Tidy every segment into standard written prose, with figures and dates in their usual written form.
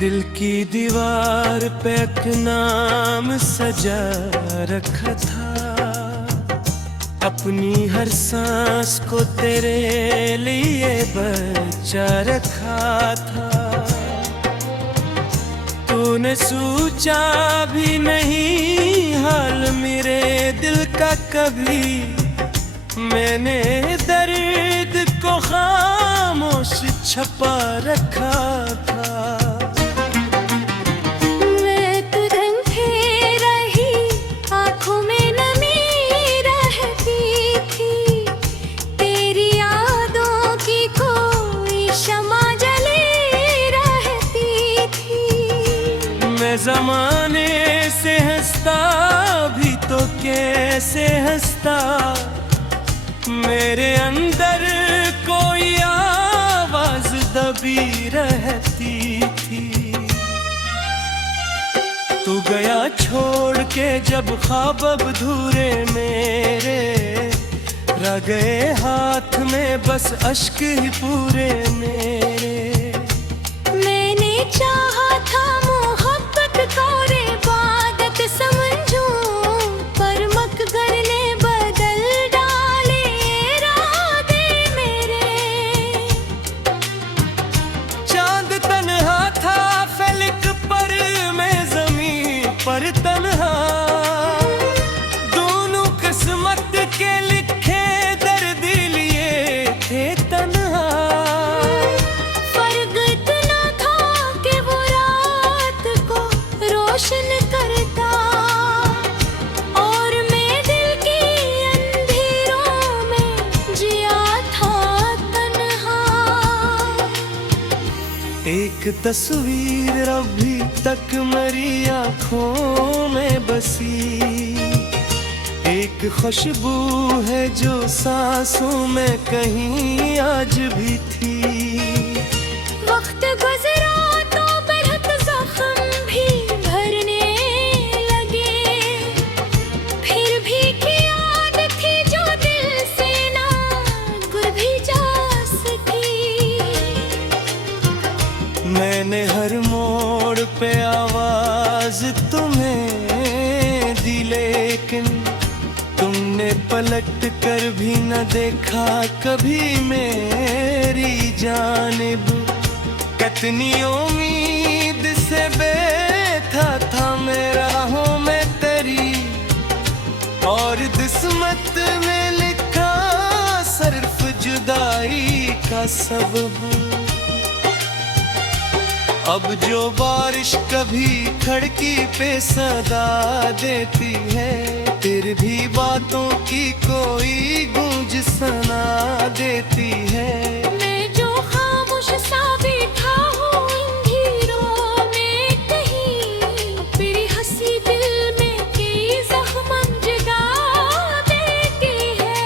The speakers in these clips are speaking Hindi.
दिल की दीवार पे एक नाम सजा रखा था, अपनी हर सांस को तेरे लिए बचा रखा था। तूने सोचा भी नहीं हाल मेरे दिल का कभी, मैंने दर्द को खामोश छपा रखा था। ज़माने से हंसता भी तो कैसे हंसता, मेरे अंदर कोई आवाज दबी रहती थी। तू गया छोड़ के जब ख्वाब अधूरे मेरे, रह गए हाथ में बस अश्क ही पूरे मेरे। मैंने चाहा था पर तन्हा दोनों किस्मत के लिखे दर्द लिए थे तन्हा। फर्क इतना था कि वो रात को रोशन करता और मैं दिल की अंधेरों में जिया था तन्हा। एक तस्वीर अभी तक मेरी आँखों में बसी, एक खुशबू है जो सांसों में कहीं आज भी थी। वक्त गुजरा तो बेहद जख्म भी भरने लगे, फिर भी याद थी जो दिल से ना गुर भी जा सकी। मैंने हर मोड़ पे आवाज तुम्हें दी, लेकिन तुमने पलट कर भी न देखा कभी मेरी जानिब। कितनी उम्मीद से बैठा था मेरा राहों में तेरी, और किस्मत में लिखा सिर्फ जुदाई का सबब। अब जो बारिश कभी खिड़की पे सदा देती है, फिर भी बातों की कोई गूंज सुना देती है। मैं जो खामोश सा बैठा हूँ अंधेरों में कहीं, मेरी हंसी दिल में कई जख्म जगा देती है।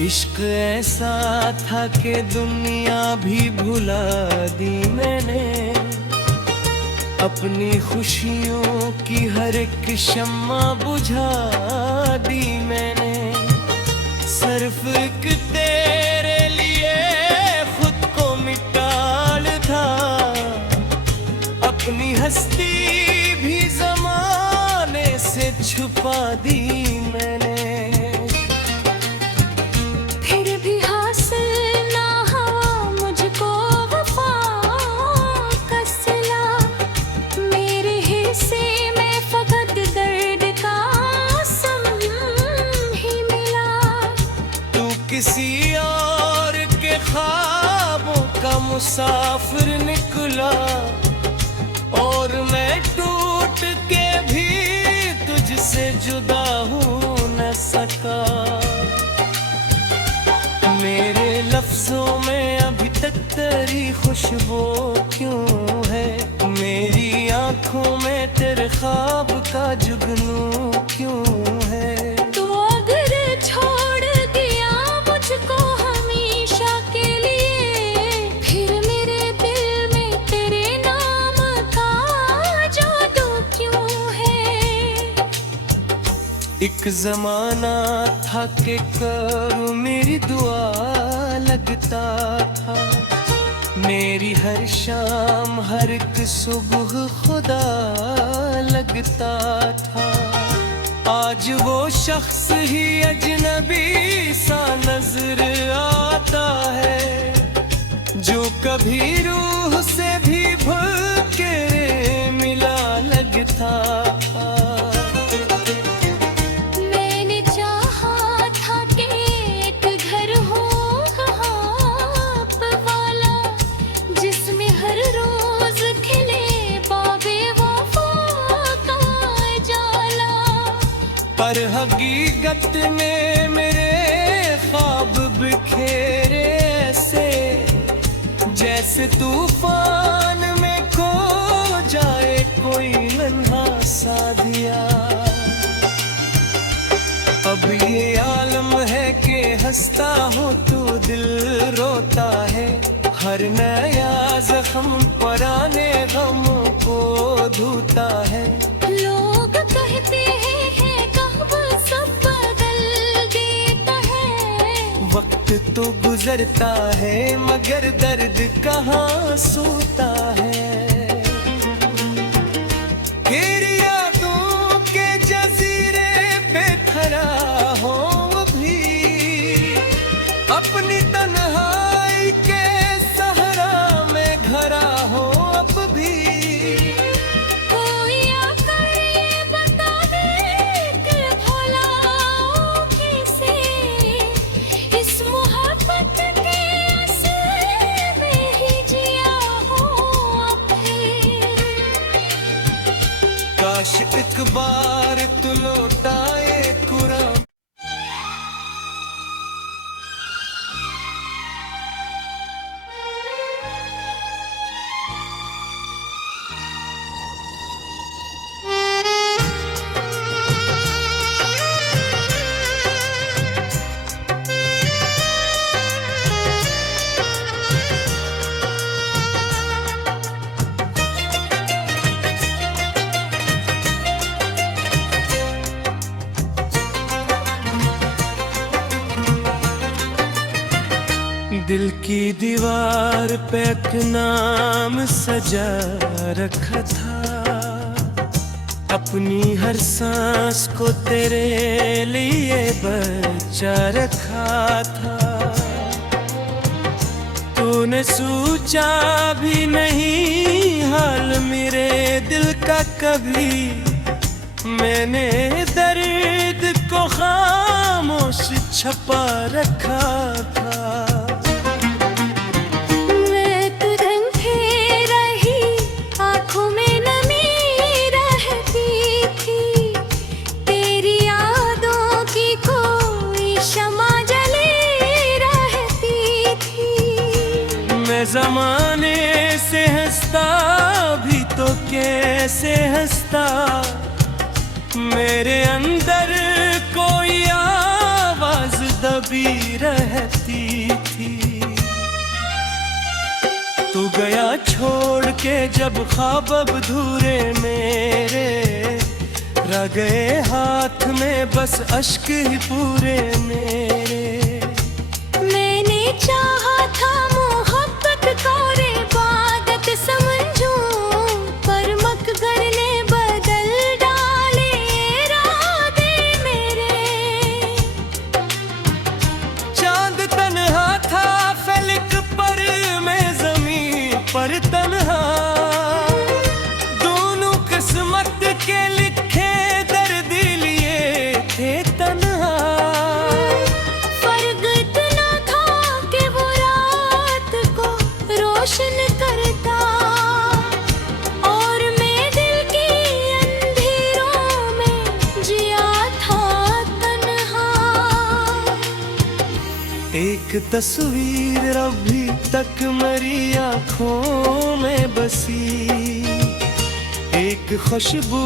इश्क ऐसा था कि दुनिया भी भुला दी मैंने, अपनी खुशियों की हर एक शम्मा बुझा दी मैंने। सिर्फ एक तेरे लिए खुद को मिटा था, अपनी हस्ती भी ज़माने से छुपा दी मैंने। किसी और के ख्वाबों का मुसाफिर निकला, और मैं टूट के भी तुझसे जुदा हो न सका। मेरे लफ्ज़ लफ्जों में अभी तक तेरी खुशबू क्यों है? मेरी आंखों में तेरे ख्वाब का जुगनू क्यों है? तू अगर छोड़ दिया मुझको हमेशा के लिए, फिर मेरे दिल में तेरे नाम का जादू क्यों है? एक जमाना था कि करूँ मेरी दुआ लगता था, मेरी हर शाम हर एक सुबह खुदा लगता था। आज वो शख्स ही अजनबी सा नजर आता है, जो कभी रूह से भी भूल के मिला लगता था। मैंने चाहा था कि एक घर हो ख्वाब वाला, जिसमें हर रोज खिले बाबे वफा का जाला। पर हकीकत में मेरे ख्वाब बिखेरे ऐसे, जैसे तूफान में खो जाए कोई नन्हा सा दिया। अब ये आलम है कि हंसता हो तू दिल रोता है, हर नया जख्म पुराने गम को धोता है। लोग कहते हैं कब सब बदल देता है, वक्त तो गुजरता है मगर दर्द कहाँ सोता है। फिर यादों के जजीरे पे खड़ा हो भी, अपनी तन्हाई के सहरा में घरा हो अब भी। कोई आकर ये बता दे कि भुलाऊं कैसे, इस मोहब्बत के असर में ही जिया हो अब है। काश एक बार तू लौटाए कुरान। दिल की दीवार पे एक नाम सजा रखा था, अपनी हर सांस को तेरे लिए बचा रखा था। तूने सोचा भी नहीं हाल मेरे दिल का कभी, मैंने दर्द को खामोश छपा रखा था। जमाने से हंसता भी तो कैसे हंसता, मेरे अंदर कोई आवाज दबी रहती थी। तू गया छोड़ के जब ख्वाब अधूरे मेरे, रह गए हाथ में बस अश्क ही पूरे मेरे। मैंने चाहा था और इबादत समझूं, पर मकगर ने बदल डाले इरादे मेरे। चांद तन्हा था फलक पर, मैं जमीन पर तन्हा, दोनों किस्मत के लिखे दर्द लिए थे तन्हा। फर्क इतना था कि वो रात एक तस्वीर अभी तक मेरी आंखों में बसी, एक खुशबू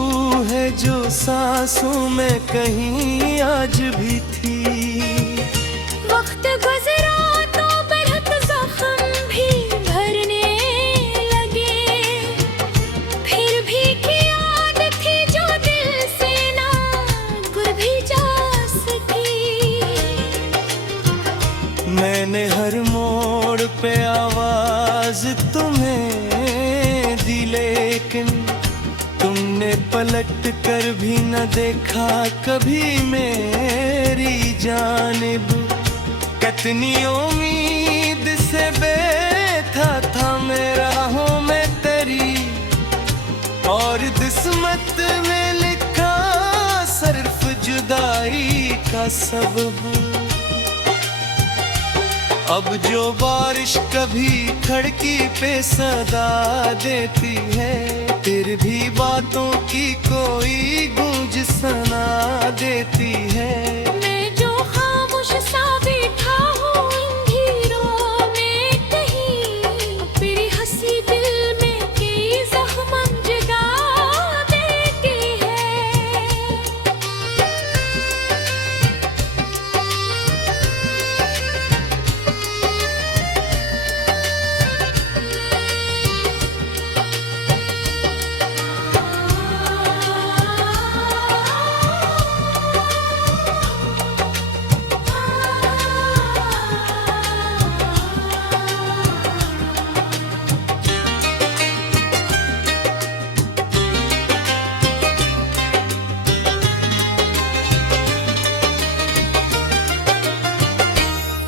है जो सांसों में कहीं आज भी थी। वक्त गुजरा तो बेहद जख्म भी भरने लगे, फिर भी की याद थी जो दिल से ना गुर भी जा सकी। मैंने हर मोड़ पे आवाज तुम्हें दी, लेकिन तुमने पलट कर भी न देखा कभी मेरी जानिब। कितनी उम्मीद से बैठा था मैं राहों में तेरी, और किस्मत में लिखा सिर्फ जुदाई का सबब। अब जो बारिश कभी खिड़की पे सदा देती है, फिर भी बातों की कोई गूंज सुना देती है। मैं जो खामोश सा बैठा हूँ अंधेरों में कहीं, मेरी हंसी दिल में कई जख्म जगा देती है।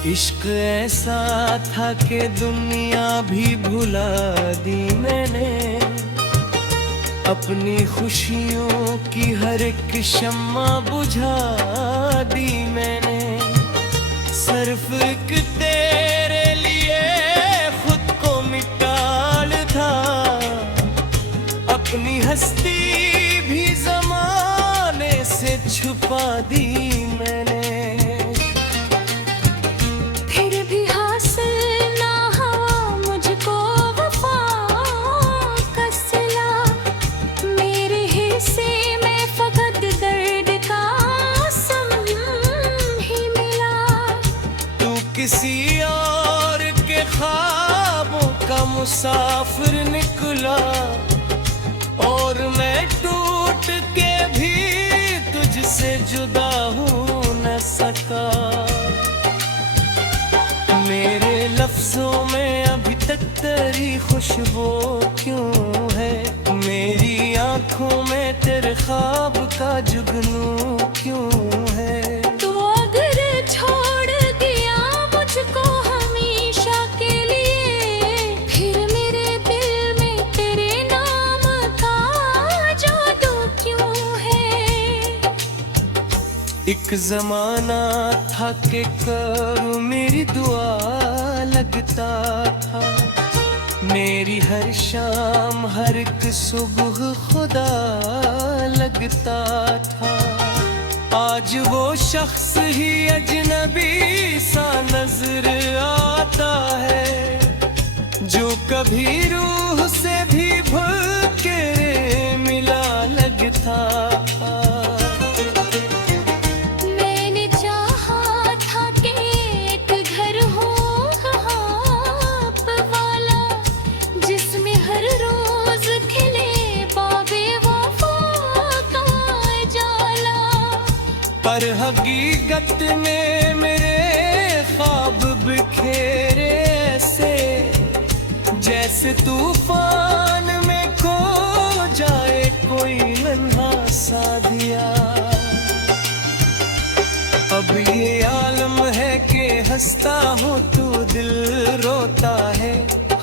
इश्क ऐसा था कि दुनिया भी भुला दी मैंने, अपनी खुशियों की हर एक शम्मा बुझा दी मैंने। सिर्फ एक तेरे लिए खुद को मिटा था, अपनी हस्ती भी जमाने से छुपा दी मैंने। किसी और के ख्वाबों का मुसाफिर निकला, और मैं टूट के भी तुझसे जुदा हो न सका। मेरे लफ्जों में अभी तक तेरी खुशबू क्यों है, मेरी आंखों में तेरे ख्वाब का जुगनू क्यों है। तू अगर छोड़ दिया मुझको हमेशा के लिए, फिर मेरे दिल में तेरे नाम का जादू क्यों है। एक जमाना था कि करूं मेरी दुआ लगता था, मेरी हर शाम हर एक सुबह खुदा लगता था। आज वो शख्स ही अजनबी सा नजर आता है, जो कभी रूह से भी भूल के मिला लगता था। मैंने चाहा था कि एक घर हो वाला, जिसमें हर रोज खिले बाबे वफा का जाला। पर हकीकत में मेरे ख्वाब बिखेरे ऐसे, जैसे तूफान में खो जाए कोई नन्हा सा दिया। अब ये आलम है कि हंसता हूँ तू दिल रोता है,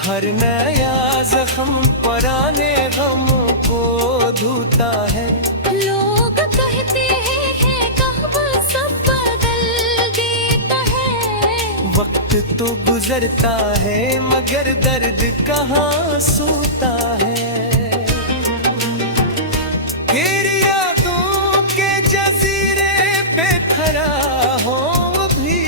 हर नया जख्म पुराने गम को धोता है। लोग कहते हैं कब सब बदल देता है, वक्त तो गुजरता है मगर दर्द कहाँ सोता है। फिर यादों के जजीरे पे खड़ा हो भी,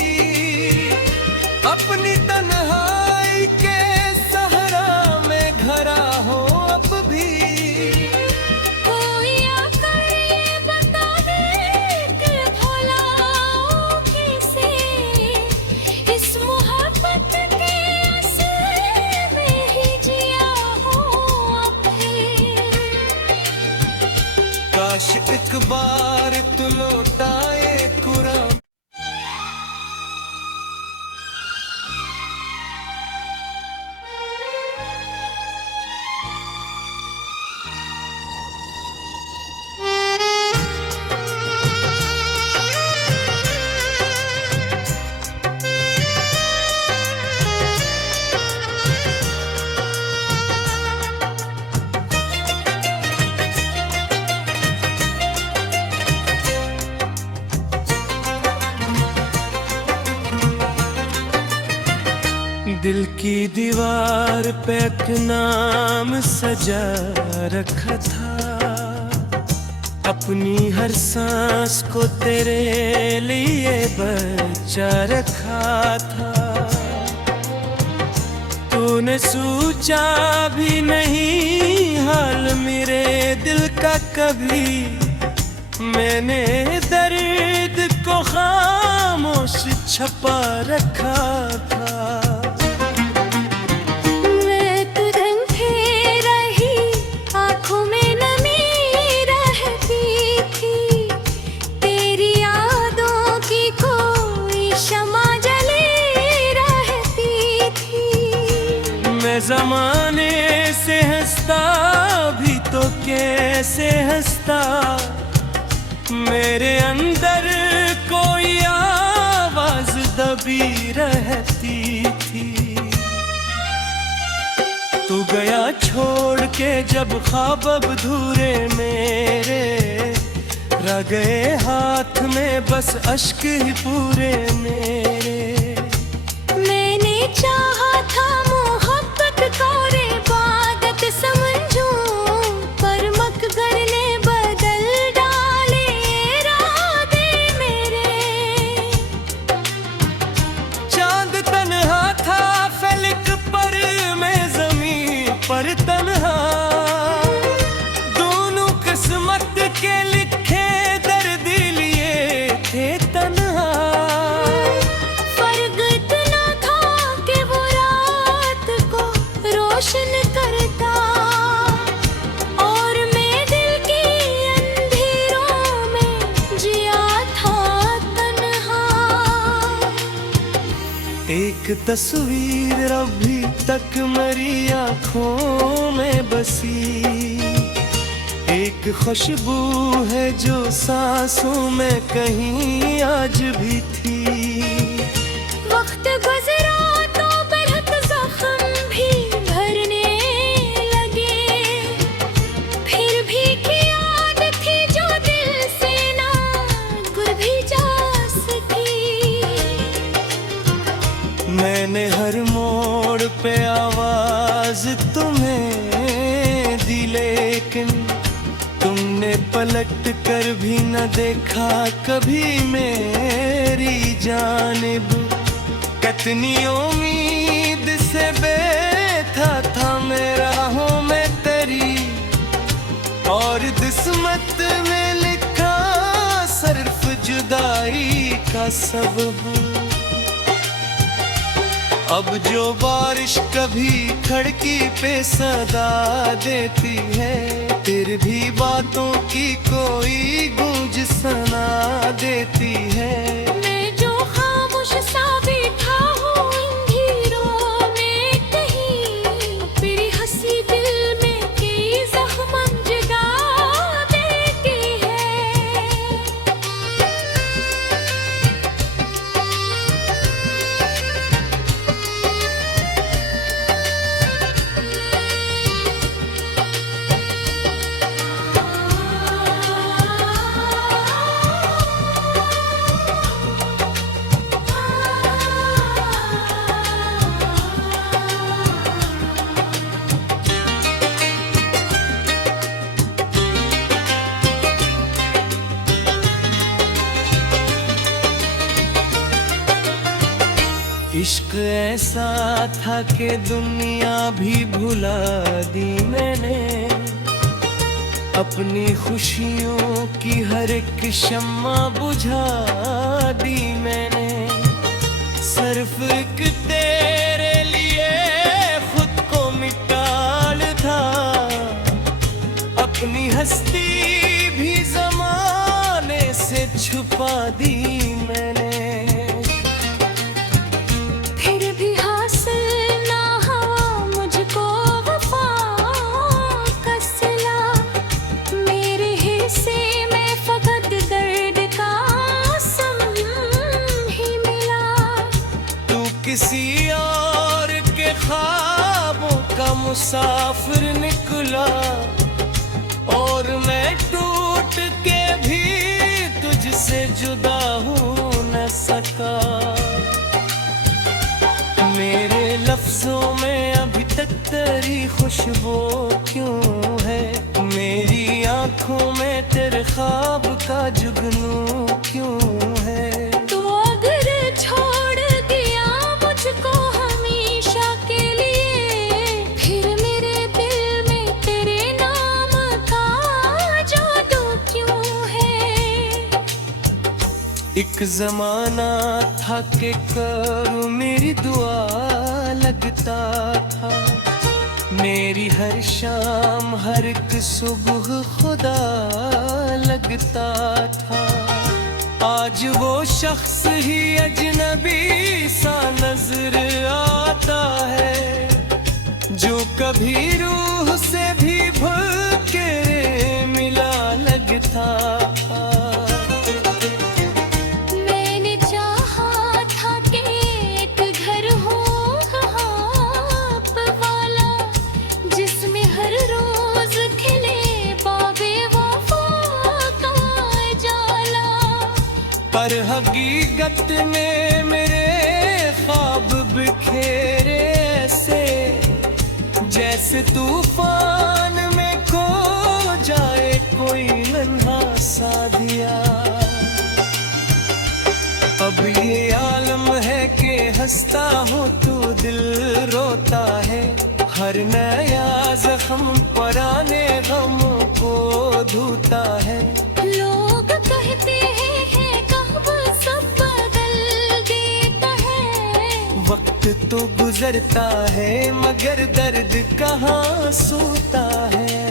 दिल की दीवार पे एक नाम सजा रखा था, अपनी हर सांस को तेरे लिए बचा रखा था। तूने सोचा भी नहीं हाल मेरे दिल का कभी, मैंने दर्द को खामोश छपा रखा था। मैं तुरंते रही, आँखों में नमी रहती थी, तेरी यादों की कोई शमा जली रहती थी। मैं ज़माने से हंसता भी तो कैसे हंसता, मेरे अंदर कोई आवाज दबी रहती थी। तू गया छोड़ के जब ख्वाब अधूरे मेरे, रह गए हाथ में बस अश्क ही पूरे मेरे। मैंने चाहा था मोहब्बत को रे इबादत समझूं, पर मकगर ने बदल डाले इरादे मेरे। चांद तन्हा था फलक पर, मैं जमीन पर तन्हा, दोनों किस्मत के लिखे दर्द लिए थे तन्हा। फर्क इतना था कि वो रात को रोशन करता, और मैं दिल की अंधेरों में जिया था तन्हा। एक तस्वीर अभी तक मेरी आँखों में बसी, एक खुशबू है जो सांसों में कहीं आज भी थी। वक्त गुजरा तो बेहद जख्म भी भरने लगे, फिर भी की याद थी जो दिल से ना गुर भी जा सकी। मैंने हर मोड़ पे आवाज तुम्हें दी, लेकिन तुमने पलट कर भी न देखा कभी मेरी जानिब। कितनी उम्मीद से बैठा था मैं राहों में तेरी, और किस्मत में लिखा सिर्फ जुदाई का सबब। अब जो बारिश कभी खिड़की पे सदा देती है, फिर भी बातों की कोई गूंज सुना देती है। मैं जो खामोश सा बैठा हूँ अंधेरों में कहीं, मेरी हंसी दिल में कई जख्म जगा देती है। इश्क ऐसा था कि दुनिया भी भुला दी मैंने, अपनी खुशियों की हर एक शम्मा बुझा दी मैंने। सिर्फ एक तेरे लिए खुद को मिटा था, अपनी हस्ती भी जमाने से छुपा दी मैंने। फिर भी हासिल ना हुआ मुझको वफा का सिला, मेरे हिस्से में फकत दर्द का सम ही मिला। तू किसी और के ख्वाबों का मुसाफिर निकला, और मैं टूट के भी तुझसे जुदा हो न सका। मेरे लफ्ज़ तेरी खुशबू क्यों है, मेरी आंखों में तेरे ख्वाब का जुगनू क्यों है। तू अगर छोड़ दिया मुझको हमेशा के लिए, फिर मेरे दिल में तेरे नाम का जादू क्यों है। एक जमाना था कि करूं मेरी दुआ लगता था, मेरी हर शाम हर एक सुबह खुदा लगता था। आज वो शख्स ही अजनबी सा नजर आता है, जो कभी रूह से भी भूल के मिला लगता था। मैंने चाहा था कि एक घर हो वाला, जिसमें हर रोज खिले बाबे वफा का जाला। पर हकीकत में मेरे ख्वाब बिखेरे ऐसे, जैसे तूफान में खो जाए कोई नन्हा सा दिया। अब ये आलम है कि हंसता हूँ तू दिल रोता है, हर नया जख्म पुराने गम को धोता है। लोग कहते हैं कब सब बदल देता है, वक्त तो गुजरता है मगर दर्द कहाँ सोता है।